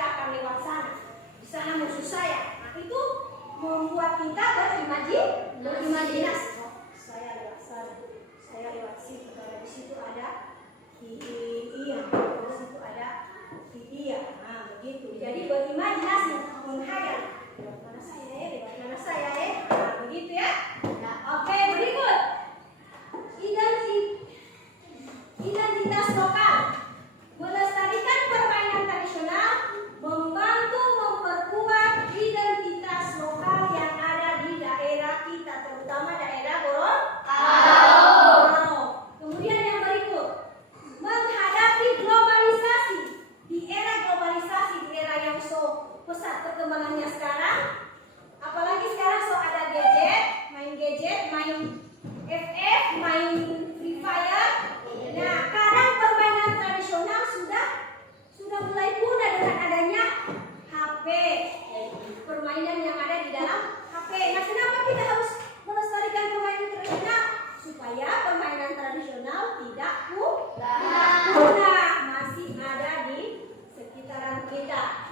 saya akan lewat sana. Di sana musuh saya. Nah, itu membuat kita berimajinasi. Oh, saya lewat sana. Saya lewat situ. Karena di situ ada iya. Di situ ada iya. Nah, begitu. Jadi berimajinasi, menghayal. Lewat mana saya ya? Lewat mana saya ya? Nah, begitu ya. Nah, oke, berikut. Identitas lokal. Melestarikan permainan tradisional, membantu memperkuat identitas lokal yang ada di daerah kita, terutama daerah Gorontalo. Kemudian yang berikut, menghadapi globalisasi. Di era globalisasi, di era yang so pesat perkembangannya sekarang, apalagi sekarang so ada gadget, main FF, main Free Fire. Nah, kadang permainan tradisional sudah mulai punah dengan adanya HP, permainan yang ada di dalam HP. Nah, kenapa kita harus melestarikan permainan tradisional? Supaya permainan tradisional tidak punah, masih ada di sekitaran kita.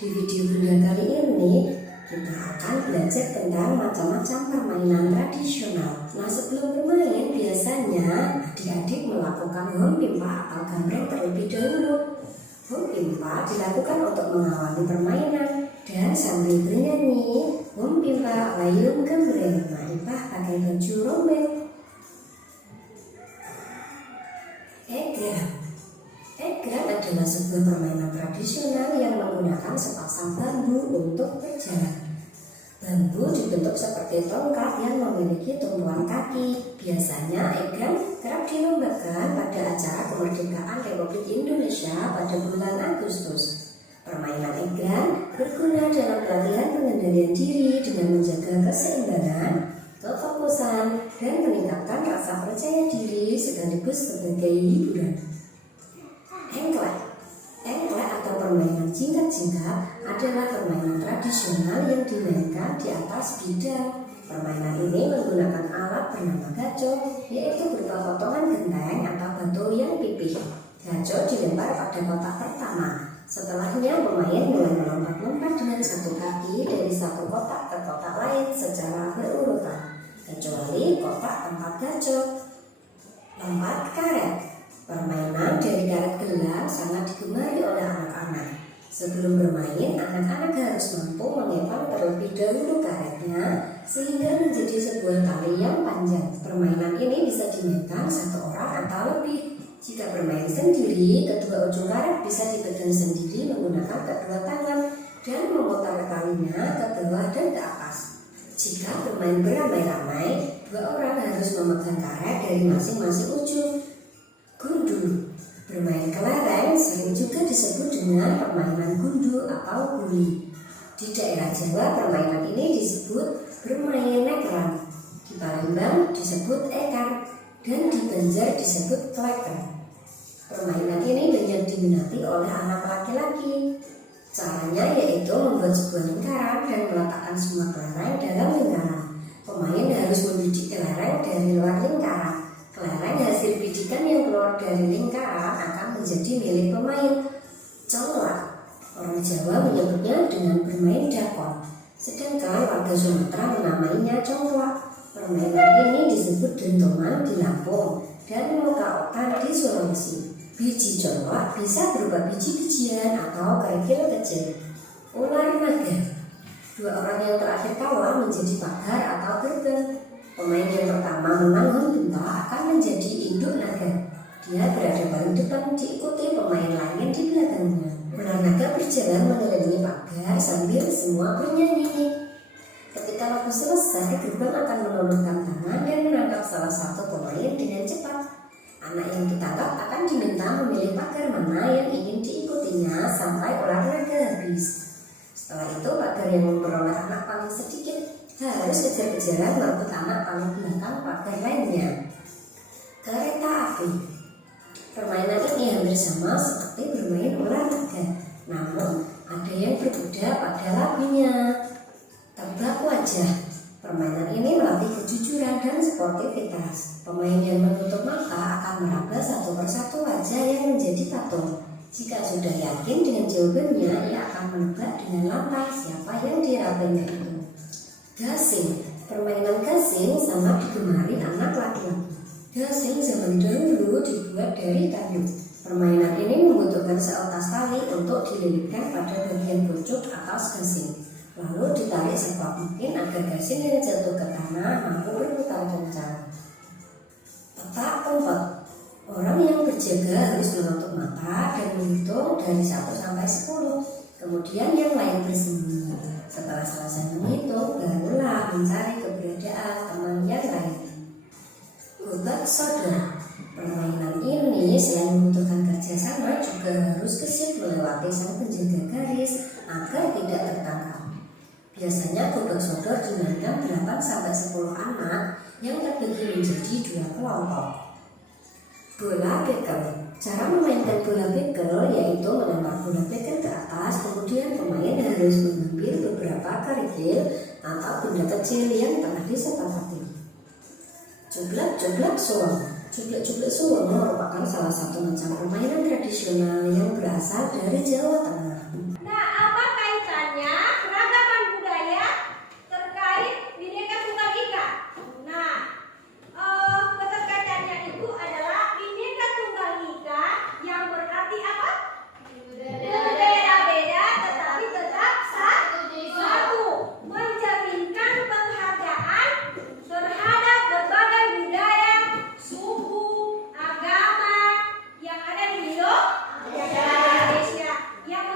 Di video Bunda kali ini kita akan belajar tentang macam-macam permainan tradisional. Nah, sebelum bermain biasanya adik-adik melakukan home pimpa atau gambreng terlebih dahulu. Home pimpa dilakukan untuk mengawali permainan dan sambil bernyanyi home pimpa layung gambreng. Nah, Ipah pakai baju rombeng. Egrang adalah sebuah permainan tradisional yang menggunakan sepasang bambu untuk berjalan. Bambu dibentuk seperti tongkat yang memiliki tumpuan kaki. Biasanya egrang kerap dilombakan pada acara kemerdekaan Republik Indonesia pada bulan Agustus. Permainan egrang berguna dalam pelatihan pengendalian diri dengan menjaga keseimbangan, kefokusan, dan meningkatkan rasa percaya diri sekaligus sebagai hiburan. Engklek atau permainan jingkat-jingkat adalah permainan tradisional yang dimainkan di atas bidang. Permainan ini menggunakan alat bernama gaco, yaitu berupa potongan genteng atau batu yang pipih. Gaco dilempar pada kotak pertama. Setelahnya pemain mulai melompat-lompat dengan satu kaki dari satu kotak ke kotak lain secara berurutan, kecuali kotak tempat gaco. Lompat karet. Permainan dari karet gelang sangat digemari oleh anak-anak. Sebelum bermain, anak-anak harus mampu mengepang terlebih dahulu karetnya sehingga menjadi sebuah tali yang panjang. Permainan ini bisa dimainkan satu orang atau lebih. Jika bermain sendiri, kedua ujung karet bisa dipegang sendiri menggunakan kedua tangan dan memutar talinya ke bawah dan ke atas. Jika bermain beramai-ramai, dua orang harus memegang karet dari masing-masing ujung. Gundu. Bermain kelereng sering juga disebut dengan permainan gundu atau guli. Di daerah Jawa permainan ini disebut bermain nekeran. Di Palembang disebut ekar dan di Banjar disebut kleker. Permainan ini banyak diminati oleh anak laki-laki. Caranya yaitu membuat sebuah lingkaran dan meletakkan semua kelereng dalam lingkaran. Pemain harus membidik kelereng dari luar lingkaran. Kelereng hasil bidikan yang keluar dari lingkaran akan menjadi milik pemain. Congklak. Orang Jawa menyebutnya dengan bermain dakon, sedangkan warga Sumatera menamainya congklak. Permainan ini disebut dentuman di Lampung dan moka-okan di Sulawesi. Biji congklak bisa berupa biji-bijian atau kerikil kecil. Ular naga. Dua orang yang terakhir kalah menjadi pagar atau gerbang. Pemain yang pertama menang menduta akan menjadi induk naga. Dia berada paling depan diikuti pemain lain di belakangnya. Ular naga berjalan mengelilingi pagar sambil semua bernyanyi. Ketika lagu selesai, gerbang akan menurunkan tangan dan menangkap salah satu pemain dengan cepat. Anak yang ditangkap akan diminta memilih pagar mana yang ingin diikutinya sampai ular naga habis. Setelah itu, pagar yang memperoleh anak paling sedikit harus kejar-kejaran merebut anak paling belakang pagar lainnya. Kereta api. Permainan ini hampir sama seperti bermain ular naga, namun ada yang berbeda pada lagunya. Tebak wajah. Permainan ini melatih kejujuran dan sportivitas. Pemain yang menutup mata akan meraba satu persatu wajah yang menjadi patung. Jika sudah yakin dengan jawabannya, ia akan menebak dengan lantang siapa yang dirabanya itu. Gasing. Permainan gasing sangat digemari anak laki-laki. Gasing zaman dahulu dibuat dari kayu. Permainan ini membutuhkan seutas tali untuk dililitkan pada bagian pucuk atas gasing. Lalu ditarik sekuat mungkin agar gasing yang jatuh ke tanah mampu berputar kencang. Petak umpet. Orang yang berjaga harus menutup mata dan menghitung dari 1 sampai 10. Kemudian yang lain bersembunyi. Setelah selesai menghitung, barulah mencari keberadaan teman yang lain. Gobak sodor. Permainan ini selain membutuhkan kerjasama juga harus gesit melewati sang penjaga garis agar tidak tertangkap. Biasanya gobak sodor dimainkan 8 sampai 10 anak yang terbagi menjadi 2 kelompok. Bola bekel. Cara memainkan bola bekel yaitu melempar bola bekel ke atas, kemudian pemain harus mengambil beberapa kerikil atau benda kecil yang telah disepakati. Jublak-jublak suweng. Jublak-jublak suweng merupakan salah satu macam permainan tradisional yang berasal dari Jawa Tengah. Nah, apa kaitannya keragaman budaya terkait Bhinneka Tunggal Ika? Nah, keterkaitannya itu adalah Bhinneka Tunggal Ika yang berarti apa? Berbeda-beda tetapi tetap satu, mencerminkan penghargaan terhadap berbagai budaya, suku, agama yang ada di Indonesia, yang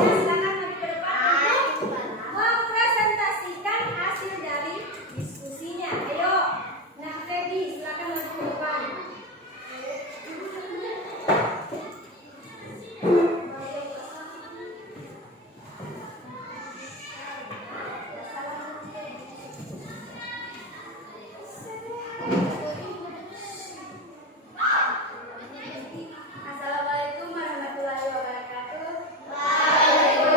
silakan maju ke depan untuk mempresentasikan hasil dari diskusinya. Ayo, Nah Feby, silakan maju ke depan. Assalamualaikum warahmatullahi wabarakatuh.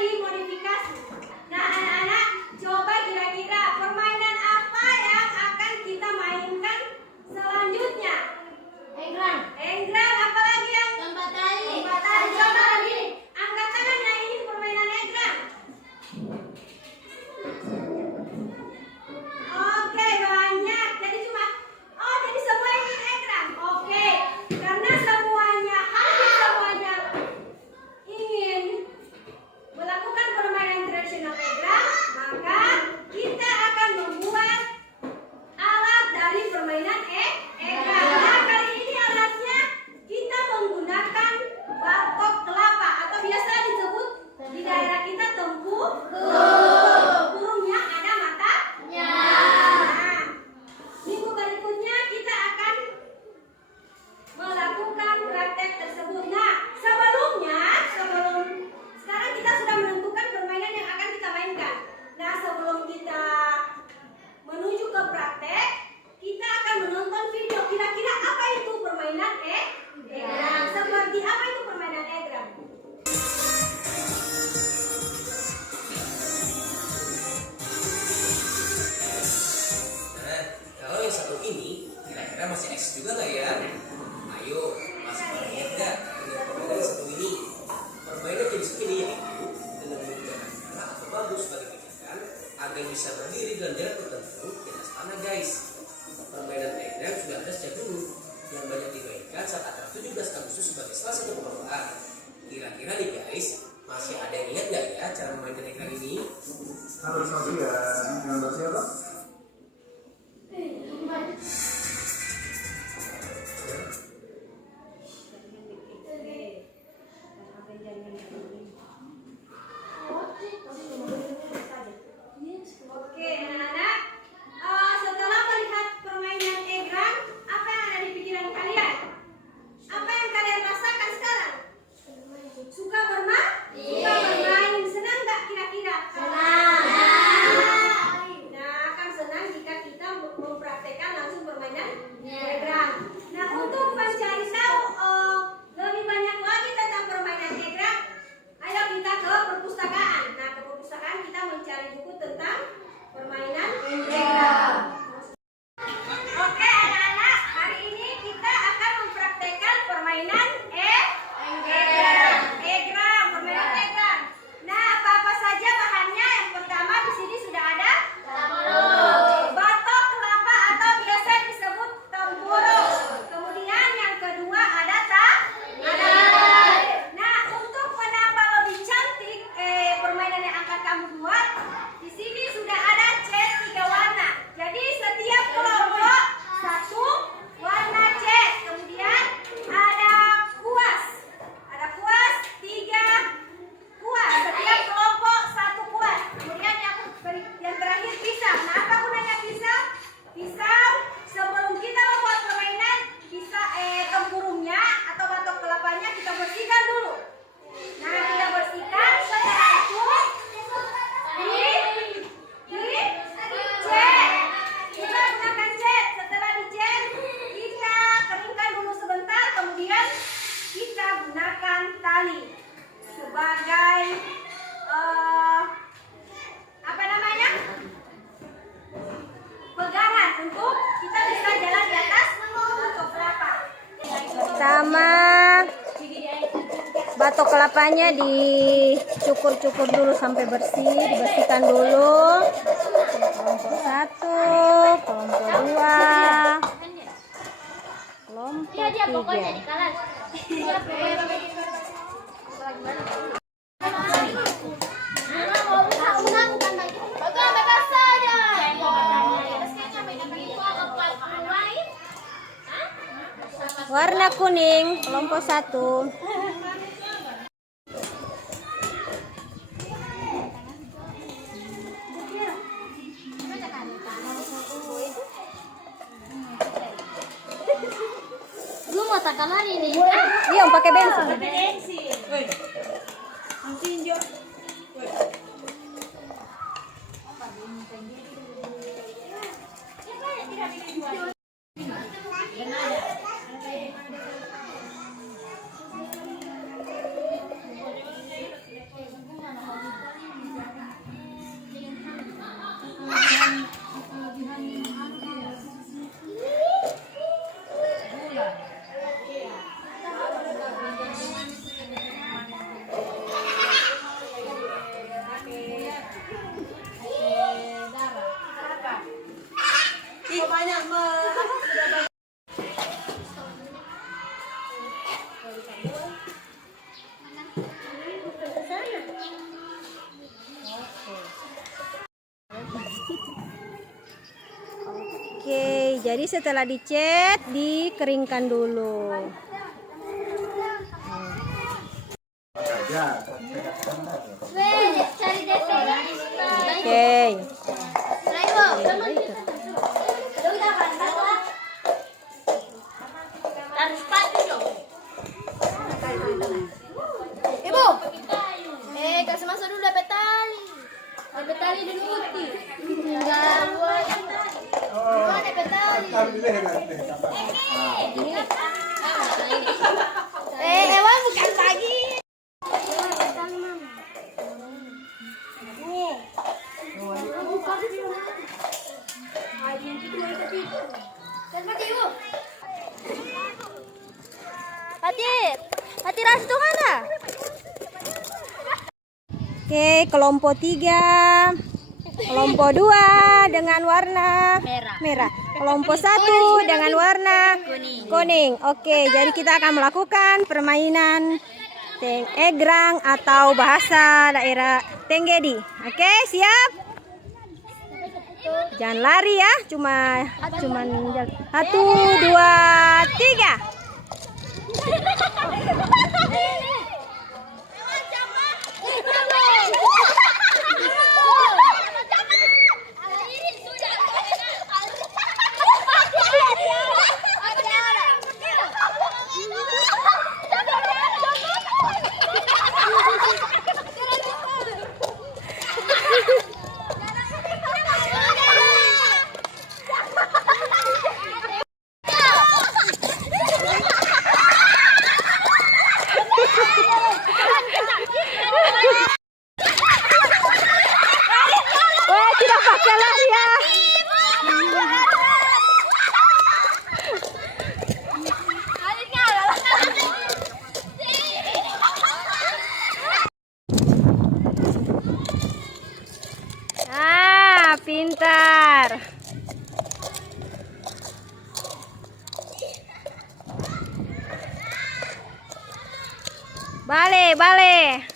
dimodifikasi. Nah, anak-anak, coba kira-kira permainan apa yang akan kita mainkan selanjutnya? Egrang. Enggrang, apalagi yang Lompat tali. lompat tali. Coba lagi, angkat tangan yang ingin permainan enggrang. Oke, banyak. Jadi jadi semua ingin enggrang. Oke, karena hampir semuanya ingin melakukan permainan tradisional enggrang, maka kita akan membuat alat dari permainan enggrang. Nah, kali ini alatnya kita menggunakan batok kelapa atau biasa disebut di daerah kita tempurung. Tempurungnya ada matanya. Nah, minggu berikutnya kita akan melakukan praktek tersebut. Nah, sebelum sekarang kita sudah menentukan permainan yang akan kita mainkan. Nah, sebelum kita menuju ke praktek, kita akan menonton video. Kira-kira apa itu permainan egrang? Seperti apa itu permainan egrang? Nah, kalau yang satu ini kira-kira masih eksis juga nggak ya? Ayo, masih pada ingat nggak dengan permainan yang satu ini? Permainan jenis ini yaitu dengan menggunakan panah atau bambu sebagai pijakan agar bisa berdiri dalam jarak tertentu di atas tanah, guys. Permainan egrang sudah ada sejak dulu yang banyak dimainkan saat acara 17 Agustus sebagai salah satu perlombaan. Kira-kira nih guys, masih ada yang ingat nggak ya cara memainkan egrang ini? Halo Sofian, yang bersiapa? Oke, anak-anak, setelah melihat permainan egrang, apa yang ada di pikiran kalian? Apa yang kalian rasakan sekarang? Suka bermain? Suka bermain. Senang nggak kira-kira? Senang. Nah, akan senang jika kita mempraktekkan langsung permainan egrang. Nah, untuk mencari tahu lebih banyak lagi tentang permainan egrang, ayo kita ke perpustakaan. Nah, ke perpustakaan kita mencari buku tentang permainan egrang. Oke, anak-anak, hari ini kita akan mempraktekkan permainan egrang. Permainan egrang. Nah, apa-apa saja bahannya? Yang pertama di sini sudah ada batok kelapa atau biasa disebut tempurung. Kemudian yang kedua ada tali. Nah, untuk menambah lebih cantik permainan yang akan kamu buat, di sini sudah ada cat 3 warna. Jadi setiap kelompok satu warna cat. Kemudian ada kuas. Ada kuas 3 kuas. Setiap kelompok 1 kuas. Kemudian yang terakhir pisau. Nah, apa gunanya pisau? Pisau sebelum kita membuat permainan, tempurungnya atau batok kelapanya kita bersihkan dulu. Nah, kita bersihkan. Setelah itu dicet. Kita gunakan cat. Setelah dicet, kita keringkan dulu sebentar. Kemudian kita gunakan tali sebagai apa namanya? Pegangan untuk kita bisa jalan di atas batok kelapa. Pertama, batok kelapanya dicukur-cukur dulu sampai bersih, dibersihkan dulu. Kelompok 1, kelompok 2, kelompok 3. Warna kuning, kelompok 1. Lu mau takaman ini? Iya, pakai bensin. Jadi setelah dicat, dikeringkan dulu. Aja. Weh, cari DP. Oke. Taruh sepatu dong. Ibu. Kasih masuk dulu dapat tali. Dapat tali dulu putih. Enggak. Oh, dapat tali. Ewan bukan lagi. Hati ras itu mana? Oke, kelompok 3. Kelompok 2 dengan warna merah. Kelompok 1 dengan warna kuning. Oke, jadi kita akan melakukan permainan egrang atau bahasa daerah Tenggedi. Oke, siap? Jangan lari ya, cuman 1, 2, 3. Wah, tidak pakai lari ya. Pintar. Bale.